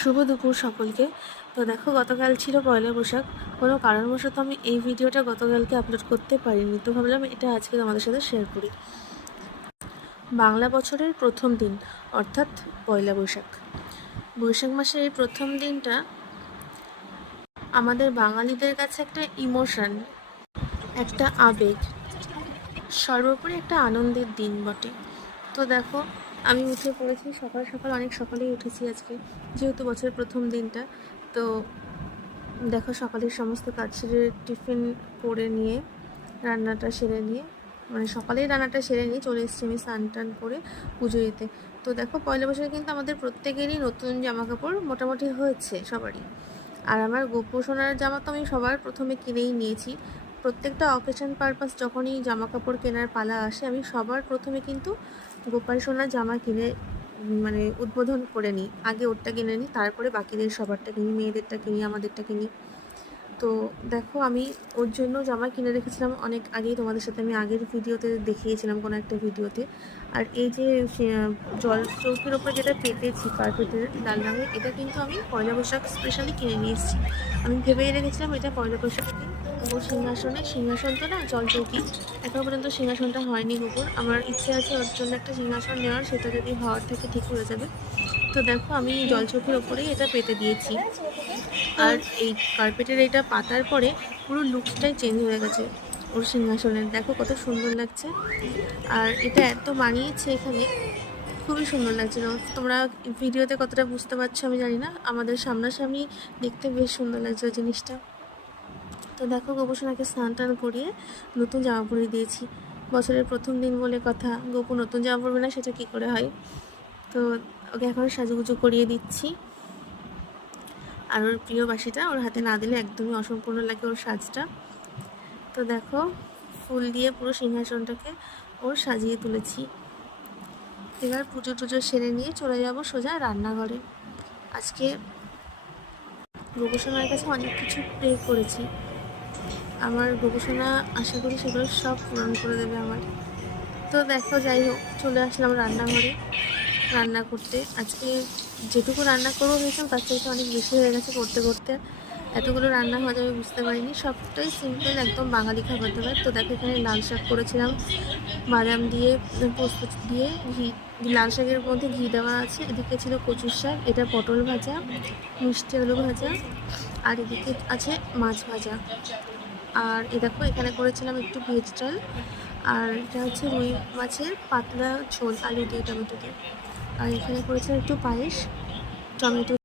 শুভ দুপুর সকলকে। তো দেখো, গতকাল ছিল পয়লা বৈশাখ। কোনো কারণবশত আমি এই ভিডিওটা গতকালকে আপলোড করতে পারিনি, তো ভাবলাম এটা আজকে তোমাদের সাথে শেয়ার করি। বাংলা বছরের প্রথম দিন অর্থাৎ পয়লা বৈশাখ। বৈশাখ মাসের এই প্রথম দিনটা আমাদের বাঙালিদের কাছে একটা ইমোশন, একটা আবেগ, সর্বোপরি একটা আনন্দের দিন বটে। তো দেখো, আমি উঠে পড়েছি সকাল সকাল, অনেক সকালেই উঠেছি আজকে, যেহেতু বছরের প্রথম দিনটা। তো দেখো, সকালের সমস্ত কাজ সেরে টিফিন করে নিয়ে রান্নাটা সেরে নিয়ে, মানে সকালেই রান্নাটা সেরে নিয়ে চলে এসেছি আমি স্নান টান করে পুজো দিতে। তো দেখো, পয়লা বৈশাখে কিন্তু আমাদের প্রত্যেকেরই নতুন জামা কাপড় মোটামুটি হয়েছে সবারই। আর আমার গোপু সোনার জামা তো আমি সবার প্রথমে কিনেই নিয়েছি। প্রত্যেকটা অকেশন পারপাস যখনই জামা কাপড় কেনার পালা আসে, আমি সবার প্রথমে কিন্তু গোপাল সোনার জামা কিনে মানে উদ্বোধন করে নিই। আগে ওরটা কিনে নিই, তারপরে বাকিদের সবারটা কিনি, মেয়েদেরটা কিনি, আমাদেরটা কিনি। তো দেখো, আমি ওর জন্য জামা কিনে রেখেছিলাম অনেক আগেই, তোমাদের সাথে আমি আগের ভিডিওতে দেখিয়েছিলাম কোনো একটা ভিডিওতে। আর এই যে জল চৌকির ওপর যেটা পেতেছি কার্পেটের লাল রঙের, এটা কিন্তু আমি পয়লা বৈশাখ স্পেশালি কিনে নিয়ে এসেছি। আমি ভেবেই রেখেছিলাম এটা পয়লা বৈশাখের দিন ও সিংহাসন তো না, জল চৌকি, এখনো পর্যন্ত সিংহাসনটা হয়নি গোপুর। আমার ইচ্ছে আছে ওর জন্য একটা সিংহাসন নেওয়ার, সেটা যদি হওয়ার থেকে ঠিক হয়ে যাবে। তো দেখো, আমি জলচৌকির ওপরেই এটা পেতে দিয়েছি। আর এই কার্পেটের এটা পাতার পরে পুরো লুকসটাই চেঞ্জ হয়ে গেছে ওর সিংহাসনের। দেখো কত সুন্দর লাগছে। আর এটা এত মানিয়েছে এখানে, খুবই সুন্দর লাগছিল। তোমরা ভিডিওতে কতটা বুঝতে পারছো আমি জানি না, আমাদের সামনাসামনি দেখতে বেশ সুন্দর লাগছে ওই জিনিসটা। তো দেখো, গোপুসোনাকে স্নান টান করিয়ে নতুন জামা পরিয়ে দিয়েছি। বছরের প্রথম দিন বলে কথা, গোপু নতুন জামা পরবে না সেটা কী করে হয়। তো ওকে এখন সাজুগুজু করিয়ে দিচ্ছি। আর ওর প্রিয় বাসিটা ওর হাতে না দিলে একদমই অসম্পূর্ণ লাগে ওর সাজটা। তো দেখো, ফুল দিয়ে পুরো সিংহাসনটাকে ওর সাজিয়ে তুলেছি। এবার পুজো টুজো সেরে নিয়ে চলে যাব সোজা রান্নাঘরে। আজকে গোপুসোনার কাছে অনেক কিছু প্রে করেছি। আমার গোপুসোনা আশা করি সেগুলো সব পূরণ করে দেবে আমার। তো দেখো, যাই হোক, চলে আসলাম রান্নাঘরে রান্না করতে। আজকে যেটুকু রান্না করবো ভেবেছিলাম তার থেকে অনেক বেশি হয়ে গেছে করতে করতে। এতগুলো রান্না হয়ে যাবে বুঝতে পারিনি। সবটাই সিম্পল, একদম বাঙালি খাবার দাবার। তো দেখো, এখানে লাল শাক করেছিলাম বাদাম দিয়ে, পোস্ত দিয়ে, ঘি, লাল শাকের মধ্যে ঘি দেওয়া আছে। এদিকে ছিল কচুর শাক, এটা পটল ভাজা, মিষ্টি আলু ভাজা, আর এদিকে আছে মাছ ভাজা। আর এ দেখো, এখানে করেছিলাম একটু ভেজ ডাল, আর এটা হচ্ছে রুই মাছের পাতলা ঝোল আলু দিয়ে টমেটো দিয়ে। আর এখানে করেছিলাম একটু পায়েস টমেটো